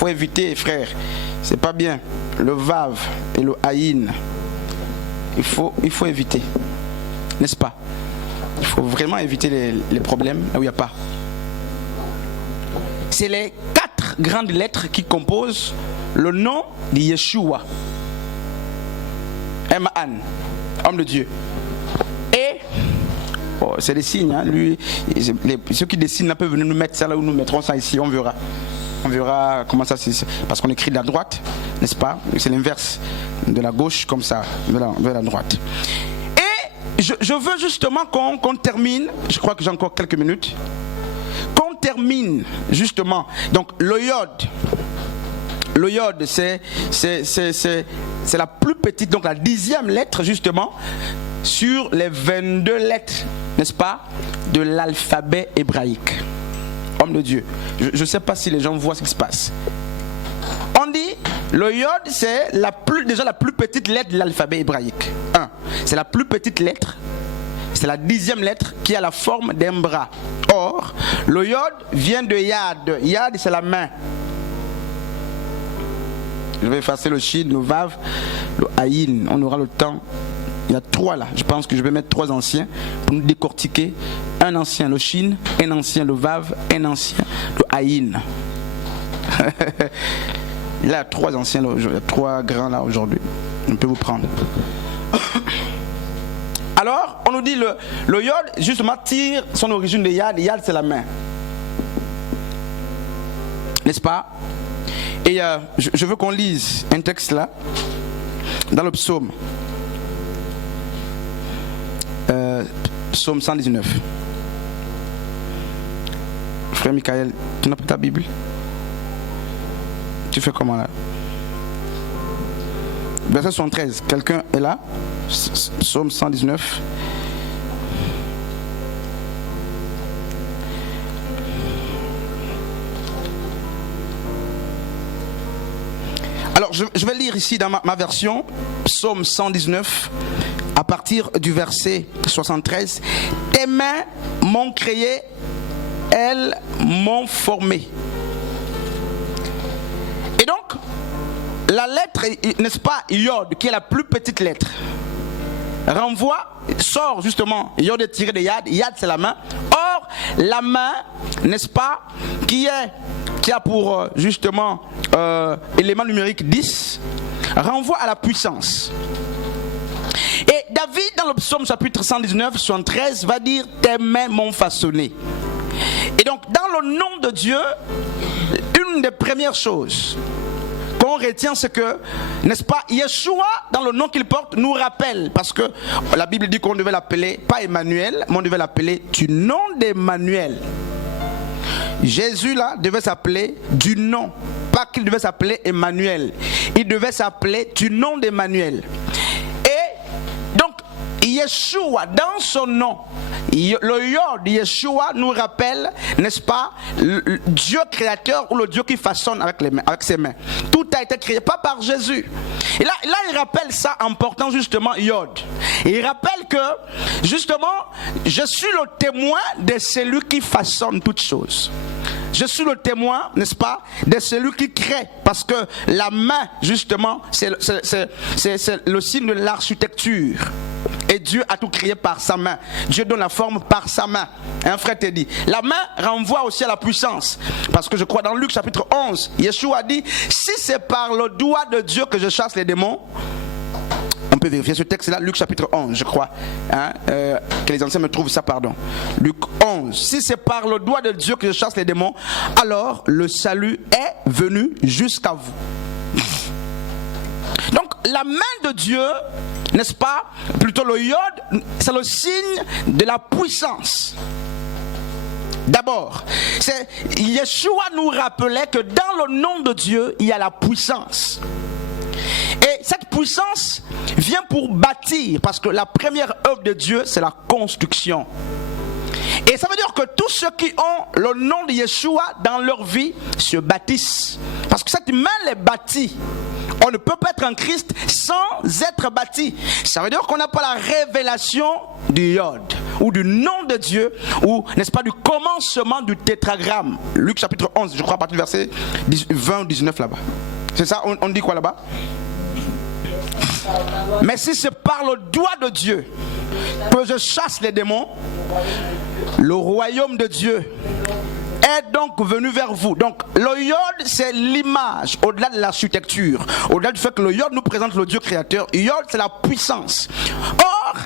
faut éviter, frère. C'est pas bien. Le vav et le haïn. Il faut éviter. N'est-ce pas? Il faut vraiment éviter les problèmes là où il n'y a pas. C'est les 4 grandes lettres qui composent le nom de Yeshua. M-A-N, homme de Dieu. Et c'est des signes. Hein. Lui, ceux qui dessinent là peuvent venir nous mettre ça là où nous mettrons ça ici. On verra. On verra comment ça c'est. Parce qu'on écrit de la droite, n'est-ce pas? C'est l'inverse. De la gauche comme ça, vers la droite. Et je veux justement qu'on termine. Je crois que j'ai encore quelques minutes. Qu'on termine justement. Donc le yod. Le yod, c'est la plus petite, donc la 10e lettre justement sur les 22 lettres, n'est-ce pas, de l'alphabet hébraïque. Homme de Dieu. Je ne sais pas si les gens voient ce qui se passe. On dit, le yod, c'est déjà la plus petite lettre de l'alphabet hébraïque. 1. C'est la plus petite lettre. C'est la 10e lettre qui a la forme d'un bras. Or, le yod vient de yad. Yad, c'est la main. Je vais effacer le shin, le vav, le haïn. On aura le temps. Il y a 3 là. Je pense que je vais mettre 3 anciens pour nous décortiquer. Un ancien, le shin, un ancien, le vav, un ancien, le haïn. Il y a 3 anciens, là, 3 grands là aujourd'hui. On peut vous prendre. Alors, on nous dit le yod, justement, tire son origine de yad. Yad, c'est la main. N'est-ce pas? Et je veux qu'on lise un texte là, dans le psaume. Psaume 119. Frère Michael, tu n'as pas ta Bible? Tu fais comment là? Verset 73. Quelqu'un est là? Psaume 119. Alors je vais lire ici dans ma version, Psaume 119, à partir du verset 73. Tes mains m'ont créé, elles m'ont formé. Et donc, la lettre, n'est-ce pas, Yod, qui est la plus petite lettre, sort justement, Yod est tiré de Yad, Yad c'est la main. Or, la main, n'est-ce pas, qui a pour justement élément numérique 10, renvoie à la puissance. Et David, dans le psaume chapitre 119, 73, va dire « Tes mains m'ont façonné ». Et donc, dans le nom de Dieu, une des premières choses qu'on retient, c'est que, n'est-ce pas, Yeshua, dans le nom qu'il porte, nous rappelle, parce que la Bible dit qu'on devait l'appeler, pas Emmanuel, mais on devait l'appeler du nom d'Emmanuel. Jésus là devait s'appeler du nom, pas qu'il devait s'appeler Emmanuel, il devait s'appeler du nom d'Emmanuel. Et donc Yeshua, dans son nom, le Yod Yeshua nous rappelle, n'est-ce pas, le Dieu créateur ou le Dieu qui façonne avec ses mains. Tout a été créé, pas par Jésus. Et là il rappelle ça en portant justement Yod. Et il rappelle que justement je suis le témoin de celui qui façonne toutes choses. Je suis le témoin, n'est-ce pas, de celui qui crée. Parce que la main, justement, c'est le signe de l'architecture. Et Dieu a tout créé par sa main. Dieu donne la forme par sa main. Un frère te dit. La main renvoie aussi à la puissance. Parce que je crois dans Luc chapitre 11, Yeshua a dit, si c'est par le doigt de Dieu que je chasse les démons, on peut vérifier ce texte là, Luc chapitre 11 je crois, hein, que les anciens me trouvent ça, pardon. Luc 11, si c'est par le doigt de Dieu que je chasse les démons, alors le salut est venu jusqu'à vous. Donc la main de Dieu, n'est-ce pas, plutôt le Yod, c'est le signe de la puissance. D'abord, Yeshua nous rappelait que dans le nom de Dieu, il y a la puissance. Et cette puissance vient pour bâtir, parce que la première œuvre de Dieu, c'est la construction. Et ça veut dire que tous ceux qui ont le nom de Yeshua dans leur vie se bâtissent. Parce que cette main les bâtit. On ne peut pas être en Christ sans être bâti. Ça veut dire qu'on n'a pas la révélation du Yod. ou du nom de Dieu, ou n'est-ce pas du commencement du tétragramme. Luc chapitre 11, je crois, à partir du verset 20 ou 19 là-bas. C'est ça, on dit quoi là-bas? Mais si c'est par le doigt de Dieu que je chasse les démons, le royaume de Dieu est donc venu vers vous. Donc le yod, c'est l'image, au-delà de l'architecture, au-delà du fait que le yod nous présente le Dieu créateur. Yod, c'est la puissance. Or,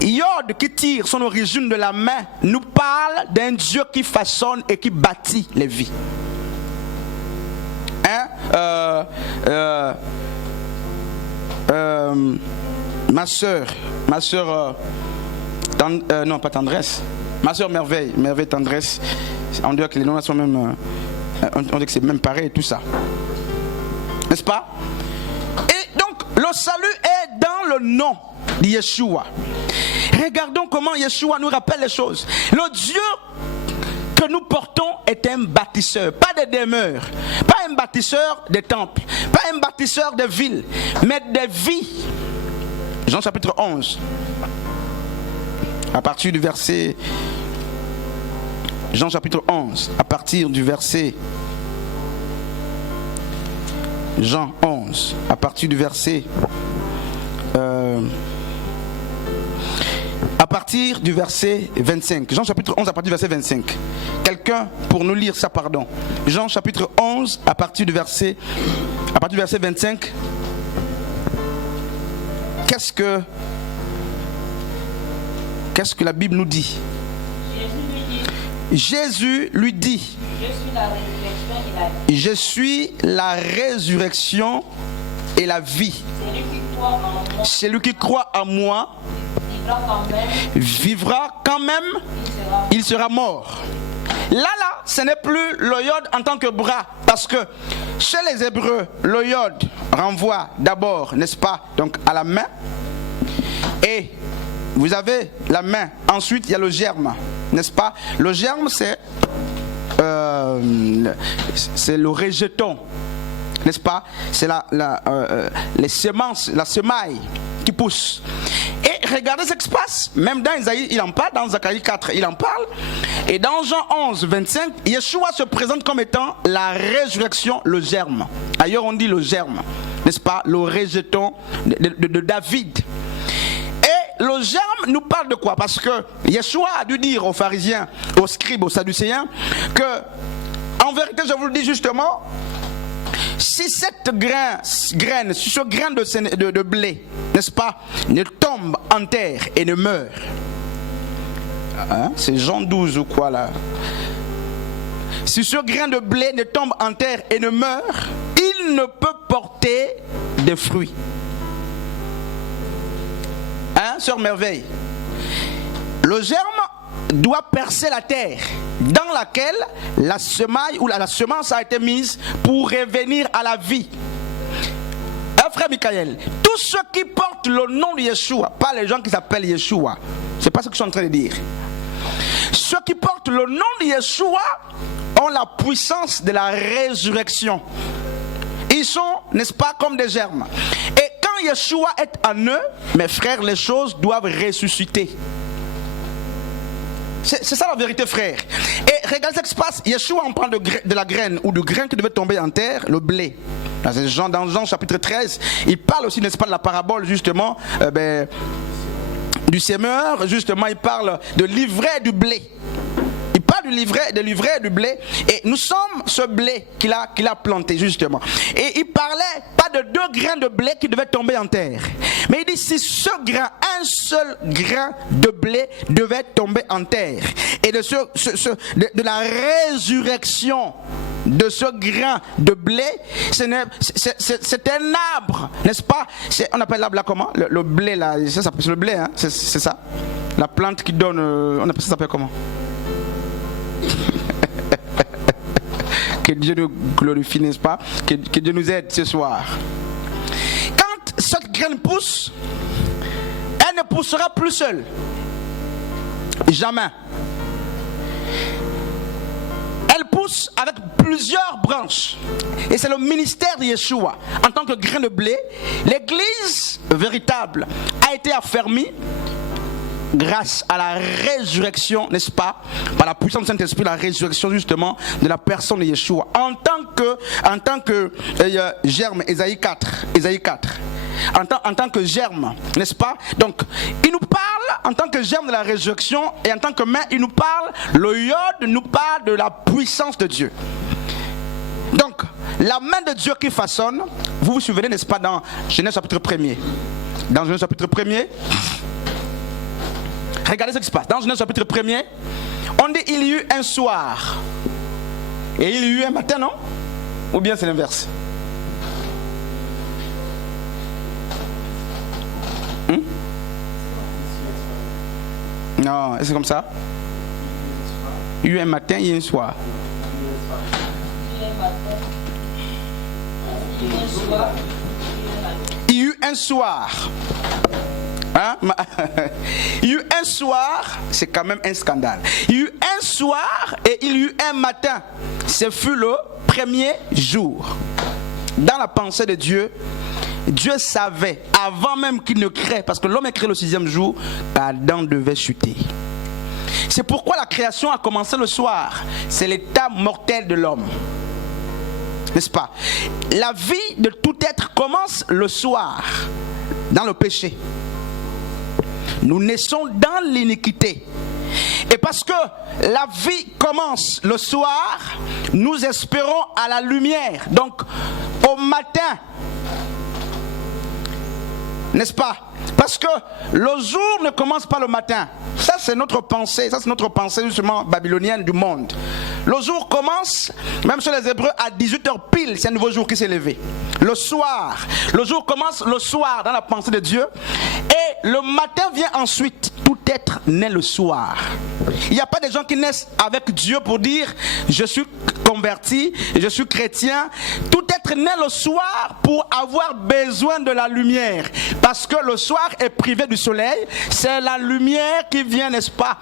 yod qui tire son origine de la main nous parle d'un Dieu qui façonne et qui bâtit les vies. Ma soeur, non pas tendresse, ma soeur merveille tendresse, on dirait que les noms sont même, on dirait que c'est même pareil et tout ça, n'est-ce pas? Et donc le salut est dans le nom de Yeshua. Regardons comment Yeshua nous rappelle les choses. Le Dieu que nous portons est un bâtisseur, pas des demeures, pas un bâtisseur des temples, pas un bâtisseur de villes, mais des vies. Jean chapitre 11, à partir du verset, Jean chapitre 11, à partir du verset, Jean 11, à partir du verset, à partir du verset 25. Jean chapitre 11 à partir du verset 25. Quelqu'un pour nous lire ça, pardon. Jean chapitre 11 à partir du verset 25. Qu'est-ce que la Bible nous dit? Jésus lui dit, je suis la résurrection et la vie. Celui qui croit en moi vivra quand même, il sera mort. Là, ce n'est plus le yod en tant que bras, parce que chez les Hébreux, le yod renvoie d'abord, n'est-ce pas, donc à la main. Et vous avez la main, ensuite il y a le germe, n'est-ce pas? Le germe, c'est le rejeton, n'est-ce pas? C'est les semences, la semaille qui pousse. Et regardez ce qui se passe. Même dans Isaïe, il en parle. Dans Zacharie 4, il en parle. Et dans Jean 11, 25, Yeshua se présente comme étant la résurrection, le germe. Ailleurs, on dit le germe, n'est-ce pas? Le rejeton de David. Et le germe nous parle de quoi? Parce que Yeshua a dû dire aux pharisiens, aux scribes, aux sadducéens, que, en vérité, je vous le dis justement, si cette graine, si ce grain de blé, n'est-ce pas, ne tombe en terre et ne meurt, hein, c'est Jean 12 ou quoi là? Si ce grain de blé ne tombe en terre et ne meurt, il ne peut porter de fruits. Hein, sœur Merveille? Le germe doit percer la terre dans laquelle la semaille ou la semence a été mise pour revenir à la vie. Frère Michael, tous ceux qui portent le nom de Yeshua, pas les gens qui s'appellent Yeshua, c'est pas ce que je suis en train de dire. Ceux qui portent le nom de Yeshua ont la puissance de la résurrection. Ils sont, n'est-ce pas, comme des germes. Et quand Yeshua est en eux, mes frères, les choses doivent ressusciter. C'est ça la vérité, frère. Et regardez ce qui se passe. Yeshua en prend de la graine ou du grain qui devait tomber en terre, le blé. Dans Jean chapitre 13, il parle aussi, n'est-ce pas, de la parabole justement du semeur. Justement, il parle de l'ivraie du blé. Il parle de l'ivraie du blé. Et nous sommes ce blé qu'il a planté justement. Et il parlait pas de 2 grains de blé qui devaient tomber en terre. Mais il dit si un seul grain de blé devait tomber en terre. Et de la résurrection de ce grain de blé, c'est un arbre, n'est-ce pas? On appelle l'arbre là comment? Le blé là, c'est le blé, hein? C'est ça. La plante qui donne, on appelle ça s'appelle comment? Que Dieu nous glorifie, n'est-ce pas? Que Dieu nous aide ce soir. Quand cette graine pousse, elle ne poussera plus seule. Jamais. Elle pousse avec plusieurs branches. Et c'est le ministère de Yeshua. En tant que grain de blé, l'église véritable a été affermie grâce à la résurrection, n'est-ce pas, par la puissance du Saint-Esprit, la résurrection justement de la personne de Yeshua. En tant que germe, Ésaïe 4. En tant que germe, n'est-ce pas? Donc, il nous parle en tant que germe de la résurrection et en tant que main, il nous parle, le iode nous parle de la puissance de Dieu. Donc, la main de Dieu qui façonne, vous vous souvenez, n'est-ce pas, dans Genèse chapitre 1er. Dans Genèse chapitre 1er, regardez ce qui se passe. Dans Genèse chapitre 1er, on dit il y eut un soir et il y eut un matin, non? Ou bien c'est l'inverse? Non, c'est comme ça. Il y a eu un matin, il y a eu un soir. Il y a eu un soir. Hein? Il y a eu un soir, c'est quand même un scandale. Il y a eu un soir et il y a eu un matin. Ce fut le premier jour. Dans la pensée de Dieu, Dieu savait, avant même qu'il ne crée, parce que l'homme est créé le 6e jour, qu'Adam devait chuter. C'est pourquoi la création a commencé le soir. C'est l'état mortel de l'homme. N'est-ce pas? La vie de tout être commence le soir, dans le péché. Nous naissons dans l'iniquité. Et parce que la vie commence le soir, nous espérons à la lumière. Donc, au matin, n'est-ce pas? Parce que le jour ne commence pas le matin. Ça c'est notre pensée, justement babylonienne du monde. Le jour commence, même chez les Hébreux, à 18h pile, c'est un nouveau jour qui s'est levé. Le soir, le jour commence le soir dans la pensée de Dieu. Et le matin vient ensuite. Tout être naît le soir. Il n'y a pas des gens qui naissent avec Dieu pour dire je suis converti, je suis chrétien. Tout être naît le soir pour avoir besoin de la lumière. Parce que le soir est privé du soleil. C'est la lumière qui vient, n'est-ce pas,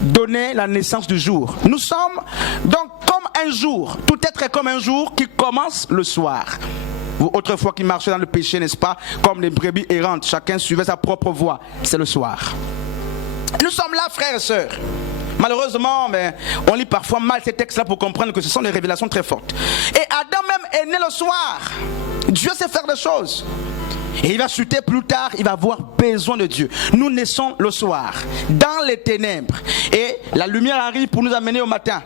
donner la naissance du jour. Nous sommes donc comme un jour. Tout être est comme un jour qui commence le soir. Vous autrefois qui marchez dans le péché, n'est-ce pas, comme des brebis errantes, chacun suivait sa propre voie. C'est le soir. Nous sommes là, frères et sœurs. Malheureusement, on lit parfois mal ces textes-là pour comprendre que ce sont des révélations très fortes. Et Adam même est né le soir. Dieu sait faire des choses. Et il va chuter plus tard, il va avoir besoin de Dieu. Nous naissons le soir, dans les ténèbres. Et la lumière arrive pour nous amener au matin.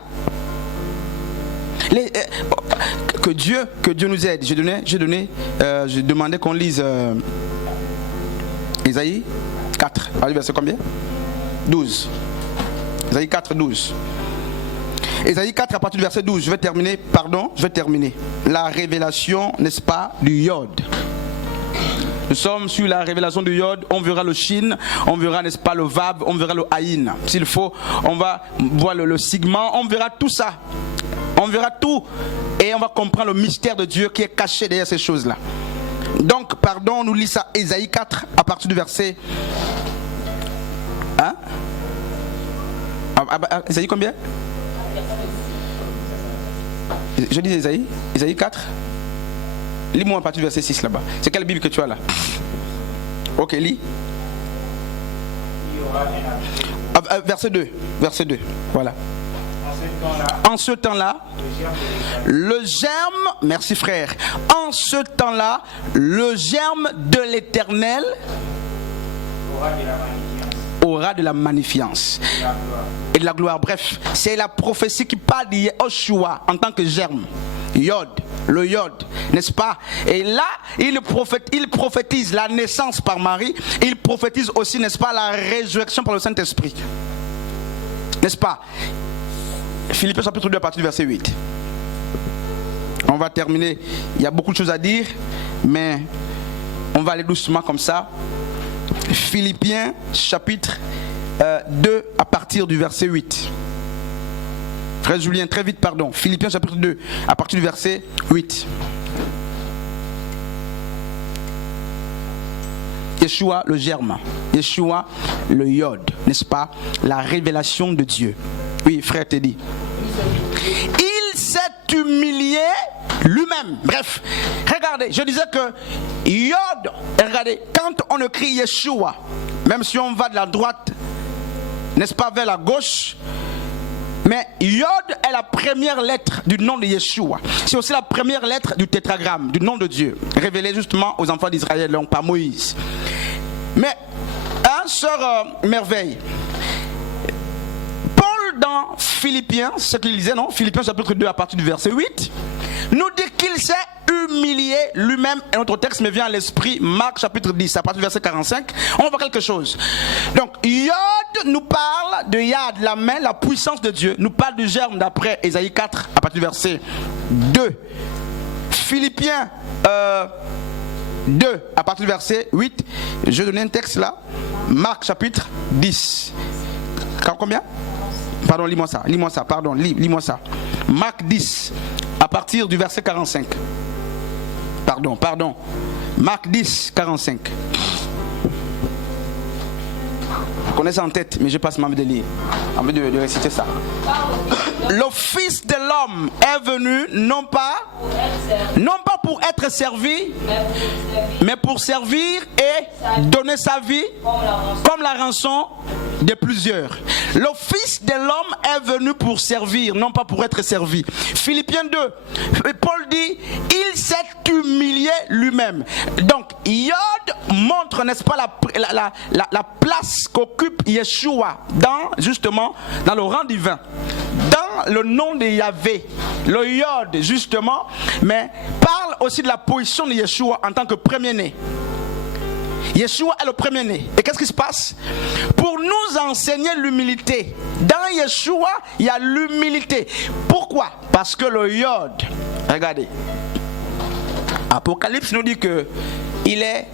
Que Dieu nous aide. J'ai demandé qu'on lise Ésaïe 4. Allez, verset combien? 12. Ésaïe 4, 12. Ésaïe 4 à partir du verset 12. Je vais terminer. La révélation, n'est-ce pas, du iode. Nous sommes sur la révélation du iode. On verra le shin, on verra, n'est-ce pas, le vab, on verra le aïn. S'il faut, on va voir le sigma, on verra tout ça. On verra tout et on va comprendre le mystère de Dieu qui est caché derrière ces choses-là. Donc, on nous lit ça, Ésaïe 4 à partir du verset... Hein? Ésaïe combien? Je dis Ésaïe 4. Lis-moi à partir du verset 6 là-bas. C'est quelle Bible que tu as là? Ok, lis. Verset 2. Voilà. En ce temps-là, le germe, merci frère, en ce temps-là, le germe de l'Éternel aura de la magnifience et de la gloire. Bref, c'est la prophétie qui parle de Yeshua en tant que germe. Le iode, n'est-ce pas? Et là, il prophétise la naissance par Marie. Il prophétise aussi, n'est-ce pas, la résurrection par le Saint-Esprit. N'est-ce pas? Philippiens chapitre 2 à partir du verset 8. On va terminer. Il y a beaucoup de choses à dire, mais on va aller doucement comme ça. Philippiens chapitre 2 à partir du verset 8. Frère Julien, très vite, pardon. Philippiens chapitre 2 à partir du verset 8. Yeshua le germe, Yeshua le iode, n'est-ce pas? La révélation de Dieu. Oui, frère Teddy. Il s'est humilié lui-même. Bref, regardez, je disais que iode, regardez, quand on écrit Yeshua, même si on va de la droite n'est-ce pas, vers la gauche. Mais Yod est la première lettre du nom de Yeshua. C'est aussi la première lettre du tétragramme, du nom de Dieu, révélé justement aux enfants d'Israël, donc par Moïse. Mais, sœur merveille, Paul dans Philippiens, ce qu'il disait, non, Philippiens chapitre 2 à partir du verset 8, nous dit qu'il s'est humilié lui-même. Et notre texte me vient à l'esprit, Marc chapitre 10 à partir du verset 45. On voit quelque chose. Donc Yod nous parle de Yad, la main, la puissance de Dieu. Nous parle du germe d'après Ésaïe 4 à partir du verset 2. Philippiens 2 à partir du verset 8. Je vais donner un texte là. Marc chapitre 10. Combien? Pardon, lis-moi ça, pardon, lis-moi ça. Marc 10, à partir du verset 45. Pardon. Marc 10, 45. Je connais ça en tête, mais je passe ma vie de lire. Envie de réciter ça. Le Fils de l'homme est venu non pas pour être servi, mais pour servir et donner sa vie comme la rançon de plusieurs. Le Fils de l'homme est venu pour servir, non pas pour être servi. Philippiens 2, Paul dit, il s'est humilié lui-même. Donc, Yod montre, n'est-ce pas, la place qu'occupe Yeshua justement, dans le rang divin. Dans le nom de Yahvé, le Yod, justement, mais parle aussi de la position de Yeshua en tant que premier-né. Yeshua est le premier-né. Et qu'est-ce qui se passe? Pour nous enseigner l'humilité. Dans Yeshua, il y a l'humilité. Pourquoi? Parce que le Yod, regardez, Apocalypse nous dit que il est,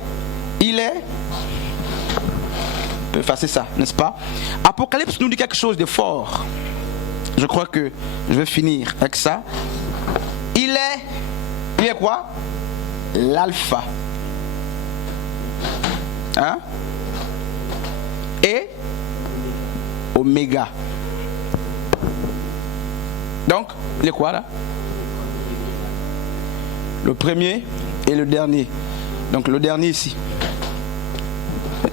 on peut effacer ça, n'est-ce pas? Apocalypse nous dit quelque chose de fort. Je crois que je vais finir avec ça. Il est quoi? L'alpha. Hein? Et oméga. Donc, il est quoi là? Le premier et le dernier. Donc le dernier ici.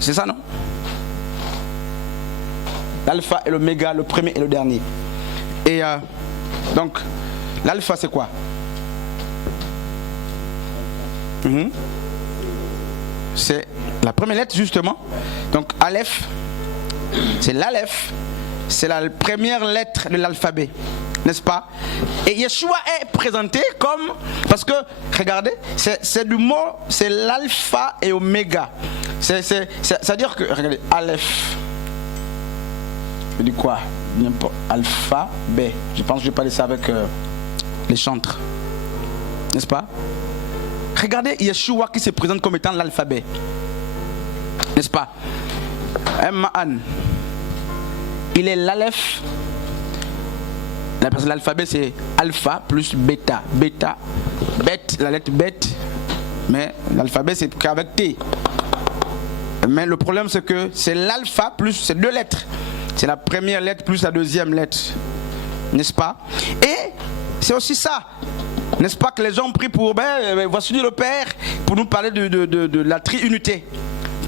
C'est ça, non? L'alpha et l'oméga, le premier et le dernier. Et donc, l'alpha c'est quoi? C'est la première lettre justement. Donc Aleph, c'est l'Aleph, c'est la première lettre de l'alphabet, n'est-ce pas? Et Yeshua est présenté comme, parce que regardez, c'est du mot, c'est l'alpha et oméga. C'est-à-dire que, regardez, Aleph, je dis quoi? Alpha, B. Je pense que je vais parler ça avec les chantres, n'est-ce pas? Regardez Yeshua qui se présente comme étant l'alphabet, n'est-ce pas? Ma'an, il est l'Aleph. L'alphabet c'est alpha plus bêta. Bêta, bête, la lettre bête. Mais l'alphabet c'est qu'avec T. Mais le problème c'est que c'est l'alpha plus ces deux lettres. C'est la première lettre plus la deuxième lettre, n'est-ce pas? Et c'est aussi ça, n'est-ce pas, que les gens prient pour, voici le Père, pour nous parler de la triunité.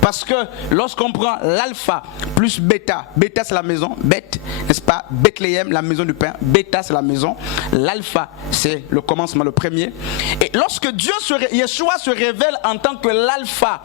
Parce que lorsqu'on prend l'alpha plus bêta, bêta c'est la maison, bête, n'est-ce pas, Bethléem, la maison du pain, bêta c'est la maison, l'alpha c'est le commencement, le premier. Et lorsque Yeshua se révèle en tant que l'alpha,